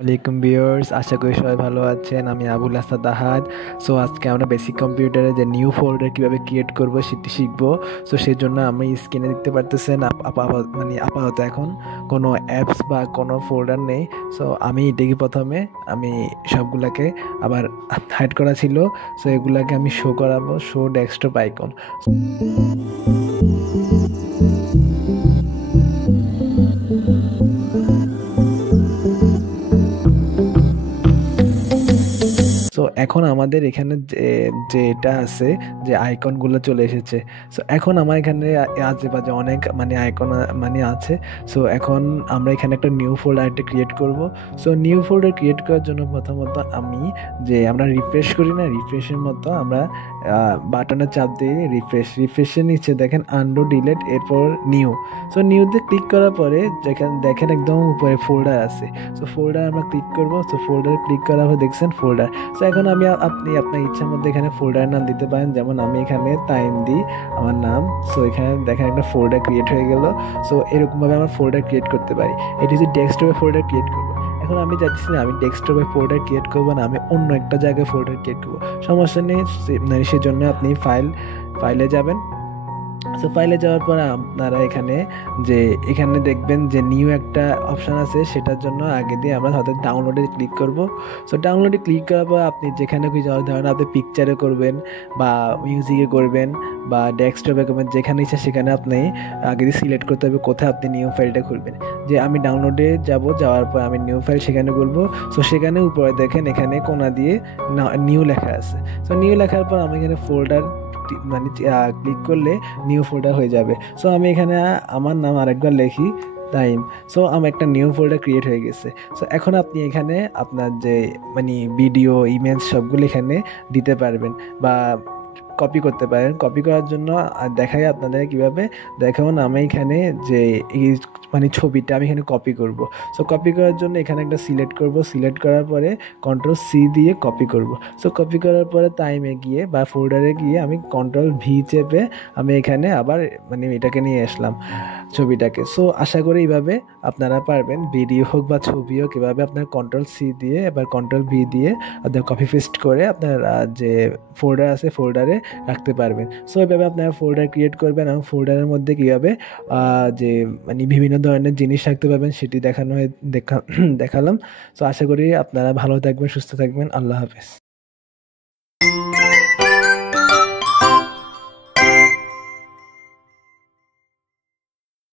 ওয়ালাইকুম ভিউয়ার্স, আশা করি সবাই ভালো আছেন। আমি আবুল হাসান আহাদ। সো আজকে আমরা বেসিক কম্পিউটারে যে নিউ ফোল্ডার কিভাবে ক্রিয়েট করব সেটি শিখবো। সো সেই জন্য আমি স্ক্রিনে দেখতে পারতেছেন আপাতত এখন কোনো অ্যাপস বা কোনো ফোল্ডার নেই। সো আমি এটাকে প্রথমে আমি সবগুলাকে আবার হাইড করা ছিল। সো এগুলাকে আমি শো করাবো, শো ডেস্কটপ আইকন। সো এখন আমাদের এখানে যে এটা আছে, যে আইকনগুলো চলে এসেছে। সো এখন আমার এখানে আজেবাজে অনেক আইকন আছে। সো এখন আমরা এখানে একটা নিউ ফোল্ডার ক্রিয়েট করব। সো নিউ ফোল্ডার ক্রিয়েট করার জন্য প্রথমত আমরা রিফ্রেশ করি না, রিফ্রেশের মতো আমরা বাটনে চাপ দিয়ে রিফ্রেশের নিচে দেখেন আনডু ডিলেট, এরপর নিউ। সো নিউতে ক্লিক করার পরে দেখেন একদম উপরে ফোল্ডার আছে। সো ফোল্ডার আমরা ক্লিক করব। সো ফোল্ডার ক্লিক করার পর দেখছেন ফোল্ডার। সো এখন আপনি আপনার ইচ্ছার মধ্যে এখানে ফোল্ডারের নাম দিতে পারেন, যেমন আমি এখানে তাইম দিই আমার নাম। সো এখানে দেখেন একটা ফোল্ডার ক্রিয়েট হয়ে গেল। সো এরকমভাবে আমরা ফোল্ডার ক্রিয়েট করতে পারি। এটি হচ্ছে ডেস্কটপে ফোল্ডার ক্রিয়েট করবো। এখন আমি চাচ্ছি না আমি ডেস্কটপে ফোল্ডার ক্রিয়েট করবো না, আমি অন্য একটা জায়গায় ফোল্ডার ক্রিয়েট করবো। সমস্যা নেই, সেজন্য আপনি ফাইলে যাবেন। সো ফাইলে যাওয়ার পর আপনারা এখানে দেখবেন যে নিউ একটা অপশান আছে, সেটার জন্য আগে দিয়ে আমরা হয়তো ডাউনলোডে ক্লিক করব। সো ডাউনলোডে ক্লিক করার পর আপনি যেখানে খুঁজে ধরেন আপনি পিকচারে করবেন বা মিউজিকে করবেন বা ডেস্কটপে করবেন, যেখানে ইচ্ছা সেখানে আপনি আগে দিয়ে সিলেক্ট করতে হবে কোথায় আপনি নিউ ফাইলটা খুলবেন। যে আমি ডাউনলোডে যাওয়ার পর আমি নিউ ফাইল সেখানে করবো। সো সেখানে উপরে দেখেন এখানে কোনা দিয়ে নিউ লেখা আছে। সো নিউ লেখার পর আমি এখানে ফোল্ডার ক্লিক করলে নিউ ফোল্ডার হয়ে যাবে। সো আমি এখানে আমার নাম আরেকবার লিখি, টাইম। সো আমার একটা নিউ ফোল্ডার ক্রিয়েট হয়ে গেছে। সো এখন আপনি এখানে আপনার যে ভিডিও, ইমেজ সবগুলো এখানে দিতে পারবেন বা কপি করতে পারেন। কপি করার জন্য দেখাই আপনাদের কীভাবে। দেখুন আমি এখানে যে এই ছবিটা আমি এখানে কপি করব। সো কপি করার জন্য এখানে একটা সিলেক্ট করব। সিলেক্ট করার পরে কন্ট্রোল সি দিয়ে কপি করব। সো কপি করার পরে টাইমে গিয়ে বা ফোল্ডারে গিয়ে আমি কন্ট্রোল ভি চেপে আমি এখানে আবার এটাকে নিয়ে আসলাম, ছবিটাকে। সো আশা করি এইভাবে আপনারা পারবেন, ভিডিও হোক বা ছবি হোক, এভাবে আপনার কন্ট্রোল সি দিয়ে এবার কন্ট্রোল ভি দিয়ে আপনার কপি পেস্ট করে আপনার যে ফোল্ডার আছে ফোল্ডারে রাখতে পারবেন। সো এইভাবে আপনারা ফোল্ডার ক্রিয়েট করবেন এবং ফোল্ডারের মধ্যে কীভাবে যে বিভিন্ন ধরনের জিনিস রাখতে পারবেন সেটি দেখালাম। সো আশা করি আপনারা ভালো থাকবেন, সুস্থ থাকবেন। আল্লাহ হাফেজ।